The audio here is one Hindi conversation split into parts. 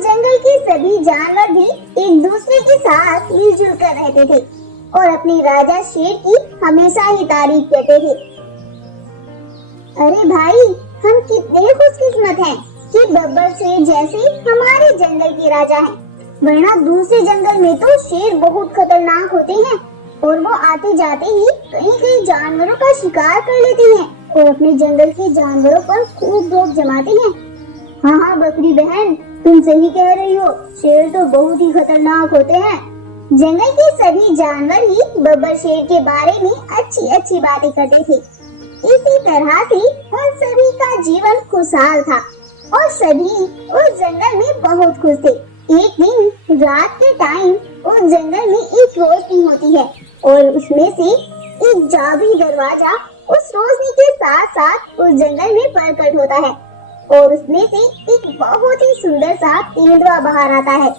जंगल के सभी जानवर भी एक दूसरे के साथ मिलजुल कर रहते थे और अपने राजा शेर की हमेशा ही तारीफ करते थे। अरे भाई, हम कितने खुशकिस्मत हैं कि बब्बर शेर जैसे हमारे जंगल के राजा हैं, वरना दूसरे जंगल में तो शेर बहुत खतरनाक होते हैं और वो आते जाते ही कई कई जानवरों का शिकार कर लेते हैं और अपने जंगल के जानवरों पर खूब भोग जमाते हैं। हाँ हाँ बकरी बहन, तुम सही कह रही हो, शेर तो बहुत ही खतरनाक होते हैं। जंगल के सभी जानवर ही बब्बर शेर के बारे में अच्छी अच्छी बातें करते थे। इसी तरह से उन सभी का जीवन खुशहाल था और सभी उस जंगल में बहुत खुश थे। एक दिन रात के टाइम उस जंगल में एक रोशनी होती है और उसमें से एक जादुई दरवाजा उस रोशनी के साथ साथ उस जंगल में प्रकट होता है और उसमें से एक बहुत ही सुंदर सा तेंदुआ बाहर आता है।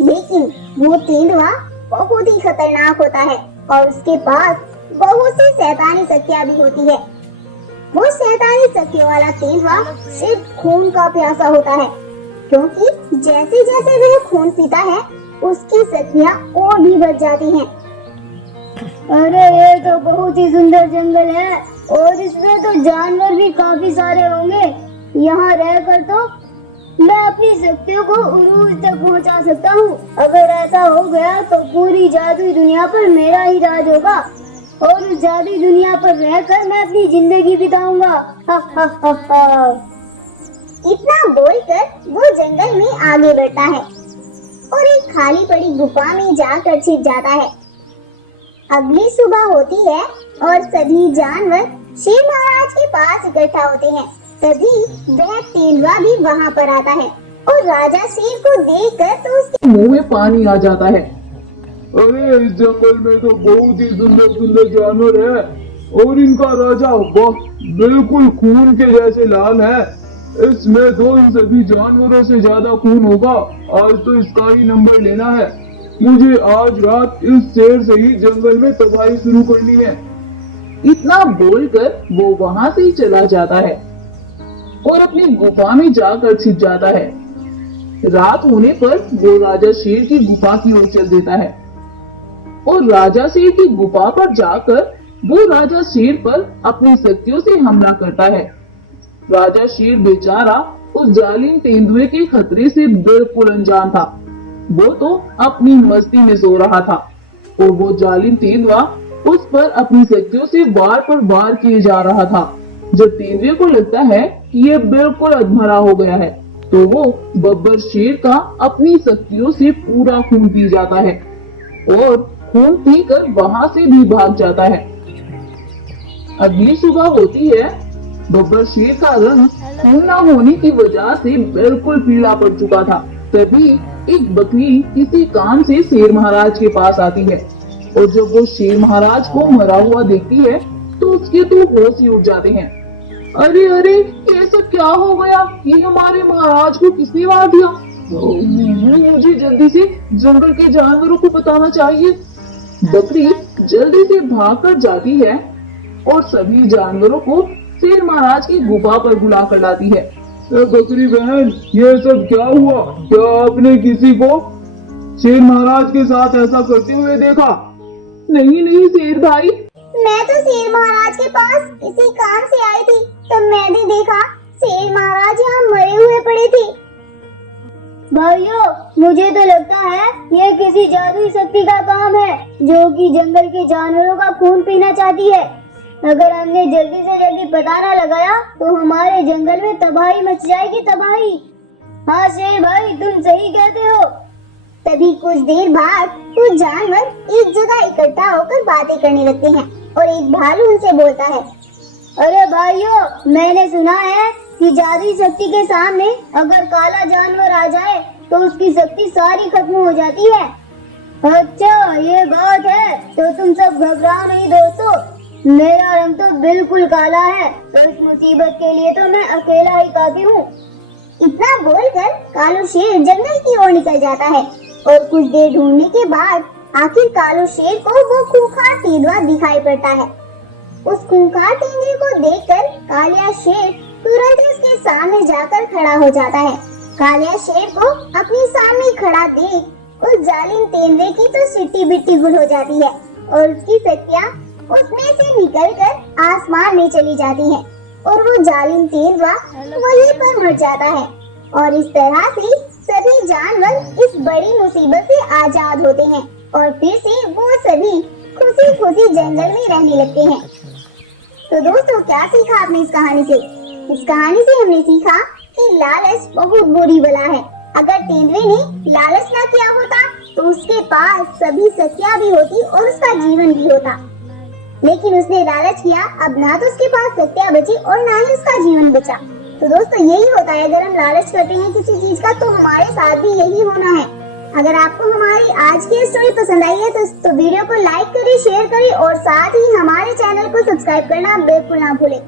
लेकिन वो तेंदुआ बहुत ही खतरनाक होता है और उसके पास बहुत सी शैतानी शक्तियां भी होती है। वो शैतानी शक्तियों वाला तेंदुआ सिर्फ खून का प्यासा होता है, क्योंकि जैसे जैसे वह खून पीता है उसकी शक्तियां और भी बढ़ जाती हैं। अरे ये तो बहुत ही सुंदर जंगल है और इसमें तो जानवर भी काफी सारे होंगे। यहाँ रहकर तो मैं अपनी शक्तियों को उरूज तक पहुँचा सकता हूँ। अगर ऐसा हो गया तो पूरी जादुई दुनिया पर मेरा ही राज होगा और उस जादुई दुनिया पर रहकर मैं अपनी जिंदगी बिताऊंगा। हा हा हा हा। इतना बोलकर वो जंगल में आगे बढ़ता है और एक खाली पड़ी गुफा में जाकर छिप जाता है। अगली सुबह होती है और सभी जानवर शेर महाराज के पास इकट्ठा होते हैं। तभी वह तेंदुआ भी वहाँ पर आता है और राजा शेर को देखकर तो उसके मुंह में पानी आ जाता है। अरे इस जंगल में तो बहुत ही सुंदर सुंदर जानवर है और इनका राजा वाह बिल्कुल खून के जैसे लाल है। इसमें तो इन सभी जानवरों से ज्यादा खून होगा। आज तो इसका ही नंबर लेना है। मुझे आज रात इस शेर से ही जंगल में तबाही शुरू करनी है। इतना बोलकर वो वहाँ से ही चला जाता है और अपनी गुफा में जाकर छिप जाता है। रात होने पर वो राजा शेर की गुफा की ओर चल देता है और राजा शेर की गुफा पर जाकर वो राजा शेर पर अपनी शक्तियों से हमला करता है। राजा शेर बेचारा उस जालिम तेंदुए के खतरे से बिल्कुल अनजान था। वो तो अपनी मस्ती में सो रहा था और वो जालिम तेंदुआ उस पर अपनी शक्तियों से वार पर वार किए जा रहा था। जब तेंदुए को लगता है कि ये बिल्कुल अधमरा हो गया है तो वो बब्बर शेर का अपनी शक्तियों से पूरा खून पी जाता है और खून पीकर वहाँ से भी भाग जाता है। अगली सुबह होती है। बब्बर शेर का रंग खून न होने की वजह से बिल्कुल पीला पड़ चुका था। तभी एक बकरी किसी काम से शेर महाराज के पास आती है और जब वो शेर महाराज को मरा हुआ देखती है तो उसके तो होश ही उड़ जाते हैं। अरे अरे ये सब क्या हो गया? ये हमारे महाराज को किसने मार दिया? मुझे जल्दी से जंगल के जानवरों को बताना चाहिए। बकरी जल्दी से भागकर जाती है और सभी जानवरों को शेर महाराज की गुफा पर बुला कर लाती है। बकरी बहन, ये सब क्या हुआ? क्या आपने किसी को शेर महाराज के साथ ऐसा करते हुए देखा? नहीं नहीं शेर भाई, मैं तो शेर महाराज के पास किसी काम से आई थी तब मैंने देखा शेर महाराज यहाँ मरे हुए पड़े थे। भाइयों, मुझे तो लगता है ये किसी जादुई शक्ति का काम है जो कि जंगल के जानवरों का खून पीना चाहती है। अगर हमने जल्दी से जल्दी पता न लगाया तो हमारे जंगल में तबाही मच जाएगी, तबाही। हाँ शेर भाई, तुम सही कहते हो। तभी कुछ देर बाद कुछ जानवर एक जगह इकट्ठा होकर बातें करने लगते हैं और एक भालू उनसे बोलता है, अरे भाइयों, मैंने सुना है कि जादुई शक्ति के सामने अगर काला जानवर आ जाए तो उसकी शक्ति सारी खत्म हो जाती है। अच्छा ये बात है, तो तुम सब घबराओ नहीं दोस्तों, मेरा रंग तो बिल्कुल काला है, तो इस मुसीबत के लिए तो मैं अकेला ही काफी हूँ। इतना बोलकर कालू शेर जंगल की ओर निकल जाता है और कुछ देर ढूंढने के बाद आखिर कालू शेर को वो खूंखार तेंदुआ दिखाई पड़ता है। उस खूंखार तेंदुए को देखकर कालिया शेर तुरंत उसके सामने जाकर खड़ा हो जाता है कालिया शेर को अपने सामने खड़ा देख उस जालिम तेंदुए की तो सिट्टी बिट्टी गुल हो जाती है और उसकी सत्या उसमें से निकलकर आसमान में चली जाती है और वो जालिम तेंदुआ वहीं पर मर जाता है। और इस तरह से सभी जानवर इस बड़ी मुसीबत से आजाद होते हैं और फिर से वो सभी खुशी खुशी जंगल में रहने लगते हैं। तो दोस्तों, क्या सीखा आपने इस कहानी से? इस कहानी से हमने सीखा कि लालच बहुत बुरी बला है। अगर तेंदुए ने लालच ना किया होता तो उसके पास सभी सखियां भी होती और उसका जीवन भी होता, लेकिन उसने लालच किया। अब ना तो उसके पास सत्या बची और ना ही उसका जीवन बचा। तो दोस्तों, यही होता है, अगर हम लालच करते हैं किसी चीज का तो हमारे साथ भी यही होना है। अगर आपको हमारी आज की स्टोरी पसंद आई है तो वीडियो को लाइक करें, शेयर करें और साथ ही हमारे चैनल को सब्सक्राइब करना बिल्कुल ना भूलें।